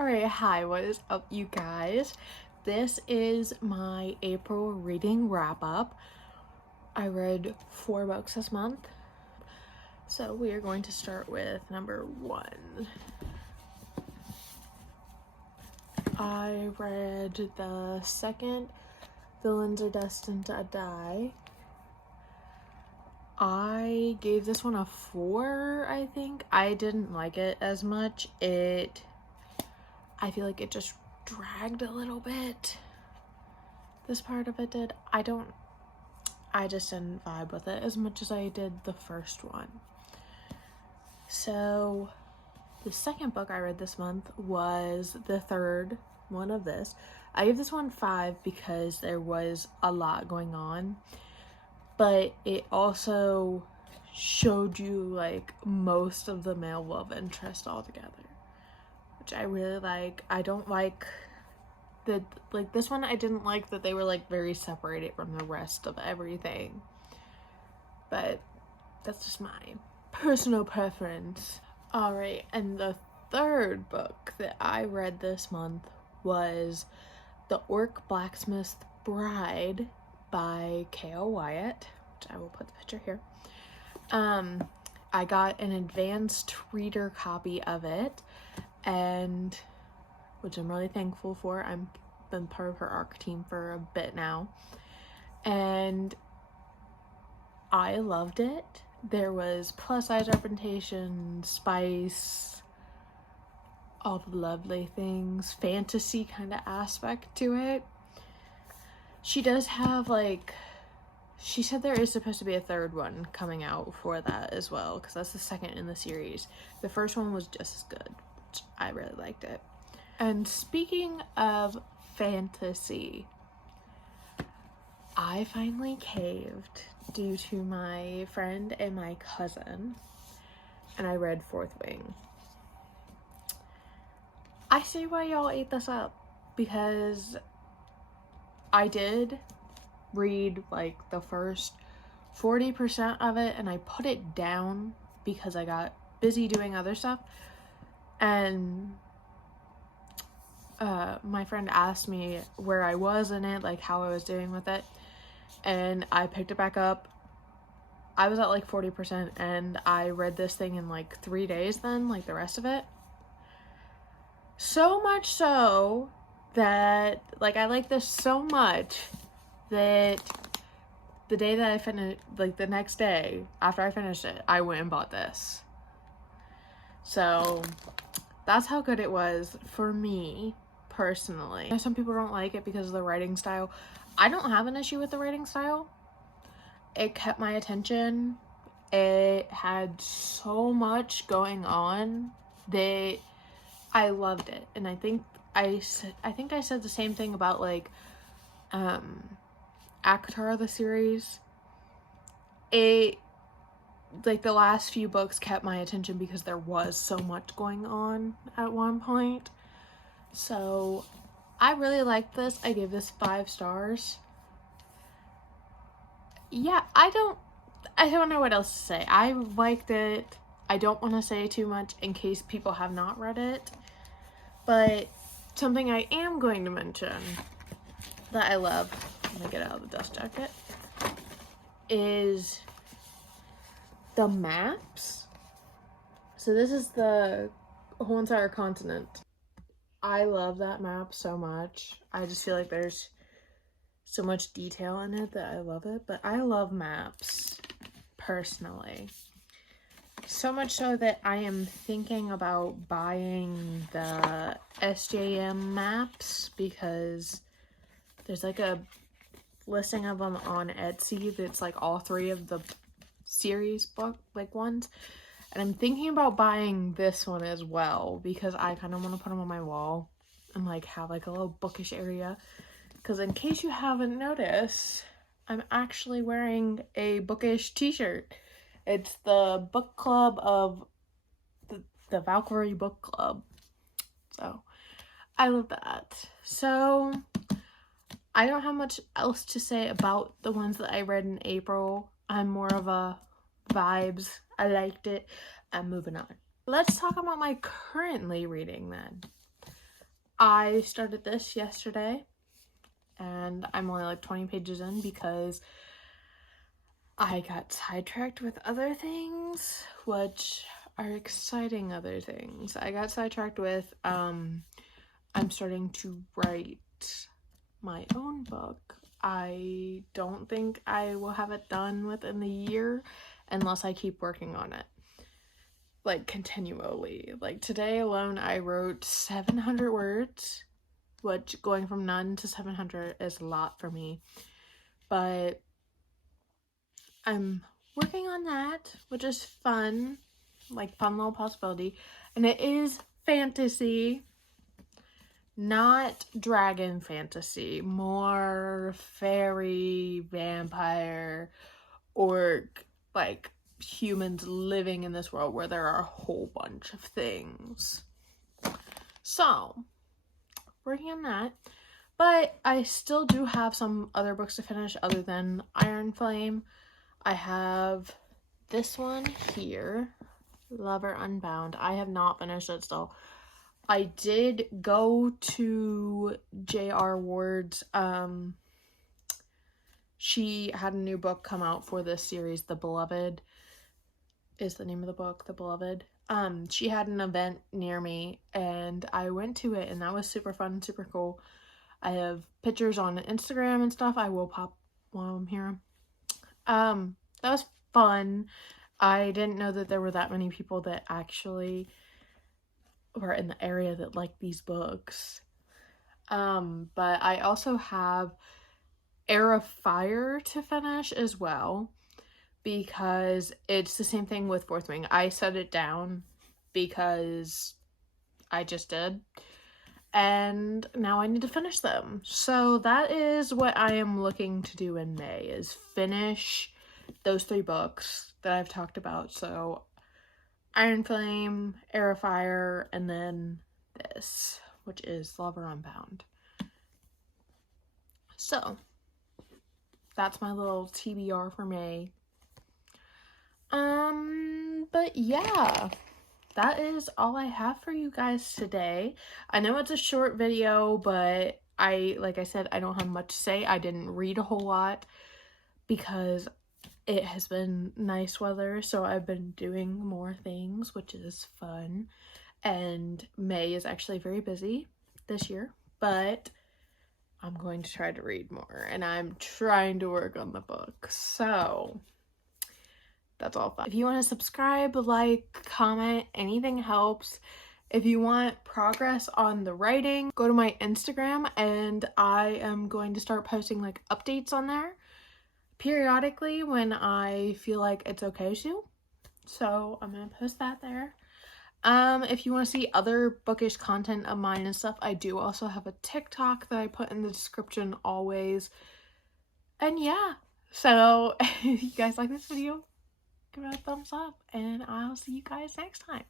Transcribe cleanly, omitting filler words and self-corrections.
Alright, hi, what is up, you guys? This is my April reading wrap-up. I read 4 books this month. So we are going to start with number 1. I read the second Villains Are Destined to Die. I gave this one a 4, I think. I didn't like it as much. I feel like it just dragged a little bit. This part of it did. I just didn't vibe with it as much as I did the first one. So the second book I read this month was the third one of this. I gave this one 5 because there was a lot going on, but it also showed you like most of the male love interest altogether, which I really like. I don't like that, like, this one I didn't like that they were like very separated from the rest of everything, but that's just my personal preference. Alright, and the third book that I read this month was The Orc Blacksmith's Bride by K.O. Wyatt, which I will put the picture here. I got an advanced reader copy of it, and which I'm really thankful for. I've been part of her ARC team for a bit now, and I loved it. There was plus size representation, spice, all the lovely things, fantasy kind of aspect to it. She does have, like, she said there is supposed to be a third one coming out for that as well, because that's the second in the series. The first one was just as good. I really liked it. And speaking of fantasy, I finally caved due to my friend and my cousin, and I read Fourth Wing. I see why y'all ate this up, because I did read like the first 40% of it and I put it down because I got busy doing other stuff, and my friend asked me where I was in it, like how I was doing with it, and I picked it back up. I was at like 40% and I read this thing in like 3 days then, like the rest of it. So much so that, like, I like this so much that the day that I finished, like the next day after I finished it, I went and bought this. So that's how good it was for me personally. Some people don't like it because of the writing style. I don't have an issue with the writing style. It kept my attention. It had so much going on that I loved it. And I think I said the same thing about like ACOTAR, the series. It, like, the last few books kept my attention because there was so much going on at one point. So I really liked this. I gave this 5 stars. Yeah, I don't know what else to say. I liked it. I don't want to say too much in case people have not read it, but something I am going to mention that I love, let me get out of the dust jacket, is the maps. So this is the whole entire continent. I love that map so much. I just feel like there's so much detail in it that I love it. But I love maps personally. So much so that I am thinking about buying the SJM maps, because there's like a listing of them on Etsy that's like all 3 of the series book like ones, and I'm thinking about buying this one as well because I kind of want to put them on my wall and like have like a little bookish area. Because in case you haven't noticed, I'm actually wearing a bookish t-shirt. It's the book club of the Valkyrie book club, so I love that. So I don't have much else to say about the ones that I read in April. I'm more of a vibes. I liked it. I'm moving on. Let's talk about my currently reading then. I started this yesterday and I'm only like 20 pages in because I got sidetracked with other things, which are exciting other things. I got sidetracked with, I'm starting to write my own book. I don't think I will have it done within the year unless I keep working on it, like, continually. Like, today alone I wrote 700 words, which going from none to 700 is a lot for me, but I'm working on that, which is fun, like, fun little possibility. And it is fantasy, not dragon fantasy, more fairy, vampire, orc, like humans living in this world where there are a whole bunch of things. So, working on that. But I still do have some other books to finish other than Iron Flame. I have this one here, Lover Unbound. I have not finished it still. I did go to J.R. Ward's, she had a new book come out for this series, The Beloved is the name of the book, The Beloved. She had an event near me and I went to it and that was super fun, super cool. I have pictures on Instagram and stuff. I will pop one of them here. That was fun. I didn't know that there were that many people that actually were in the area that like these books. But I also have Air of Fire to finish as well, because it's the same thing with Fourth Wing. I set it down because I just did, and now I need to finish them. So that is what I am looking to do in May, is finish those 3 books that I've talked about. So Iron Flame, Air of Fire, and then this, which is Lover Unbound. So that's my little TBR for May. But yeah, that is all I have for you guys today. I know it's a short video, but like I said, I don't have much to say. I didn't read a whole lot because it has been nice weather, so I've been doing more things, which is fun. And May is actually very busy this year, but I'm going to try to read more, and I'm trying to work on the book. So that's all fun. If you want to subscribe, like, comment, anything helps. If you want progress on the writing, go to my Instagram and I am going to start posting like updates on there periodically when I feel like it's okay to. So I'm gonna post that there. If you want to see other bookish content of mine and stuff, I do also have a TikTok that I put in the description always. And yeah, so if you guys like this video, give it a thumbs up and I'll see you guys next time.